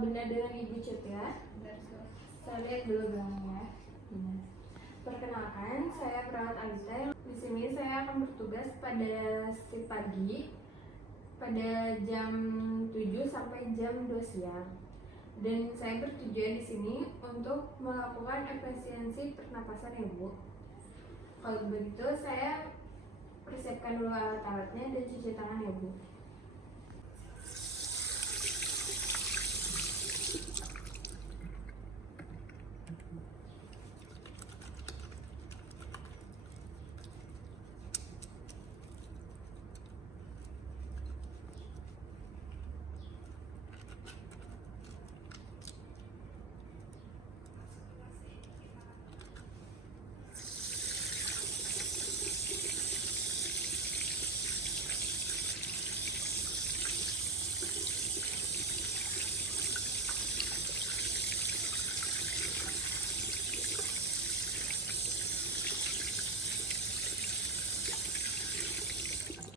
benar dengan Ibu Cut ya? Saya lihat dulu gambarnya. Benar. Perkenalkan, saya perawat Alita. Di sini saya akan bertugas pada shift pagi pada jam 7 sampai jam 2 siang. Dan saya bertujuan di sini untuk melakukan efisiensi pernapasan ya Bu. Kalau begitu saya persiapkan dulu alat-alatnya dan cuci tangan ya Bu.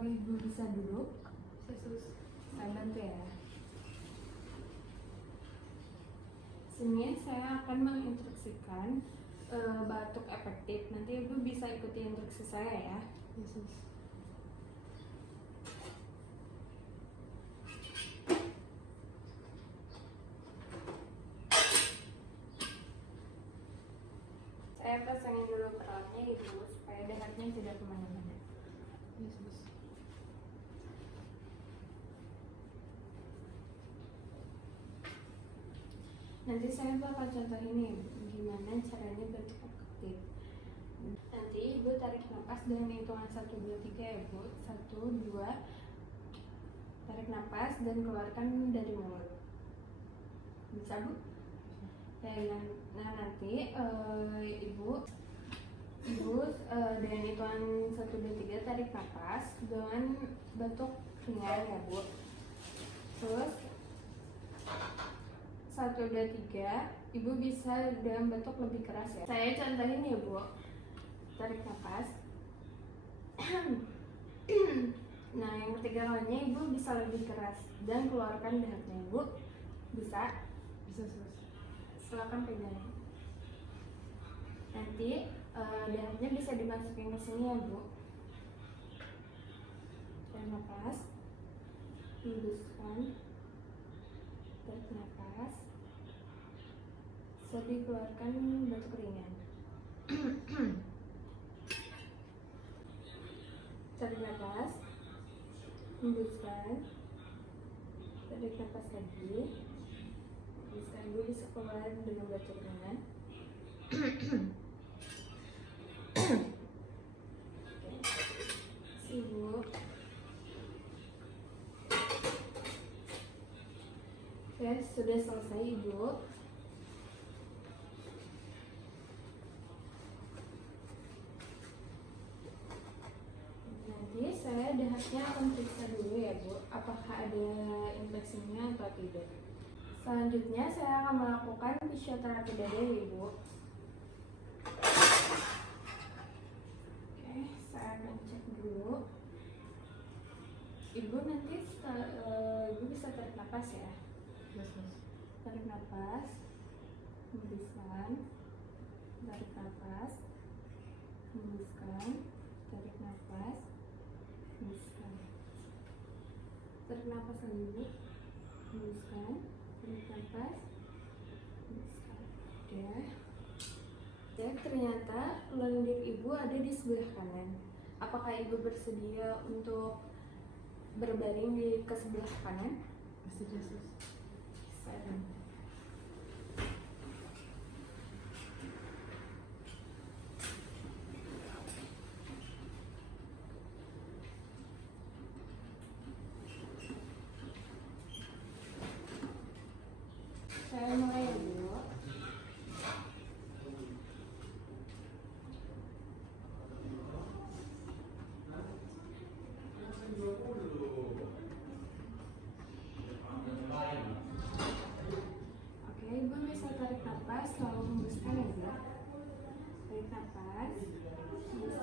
Ibu bisa duduk, saya bantu ya. Sini saya akan menginstruksikan batuk efektif. Nanti Ibu bisa ikuti instruksi saya ya. Saya pasangin dulu perawatnya Ibu supaya dengarnya tidak kemana-mana. Nanti saya bakal contohin nih gimana caranya batuk efektif. Nanti Ibu tarik nafas dengan hitungan 1, 2, 3 ya Bu. 1, 2, tarik nafas dan keluarkan dari mulut. Bisa Bu? Nah nanti Ibu dengan hitungan 1, 2, 3 tarik nafas dengan batuk ringan ya Bu. Terus 1, 2, 3 Ibu bisa dengan batuk lebih keras ya. Saya contohin ya Bu. Tarik nafas. Nah yang ketiga kalinya Ibu bisa lebih keras dan keluarkan dahaknya Ibu. Bisa? Silakan pegang. Nanti dahaknya bisa dimasukin ke sini ya Bu. Tarik nafas. Hembuskan. Tarik nafas. Jadi keluarkan batuk ringan. Tarik nafas. Hembuskan. Tarik nafas lagi. Ibu bisa keluar dengan batuk ringan. Ibu. Oke, sudah selesai Ibu. Nanti saya dahaknya akan periksa dulu ya Bu, apakah ada infeksinya atau tidak. Selanjutnya saya akan melakukan fisioterapi dada ya Ibu. Oke, saya akan cek dulu. Ibu nanti Ibu bisa tarik nafas ya. Tarik nafas, hembuskan, tarik nafas, hembuskan, tarik nafas, hembuskan. Tarik nafas lagi, hembuskan, tarik nafas, hembuskan. Dan ternyata lendir Ibu ada di sebelah kanan. Apakah Ibu bersedia untuk berbaring ke sebelah kanan? Bersedia Sus. Saya mulai ya Bu. Oke, Ibu bisa tarik nafas lalu hembuskan ya Bu. Tarik nafas, hembuskan.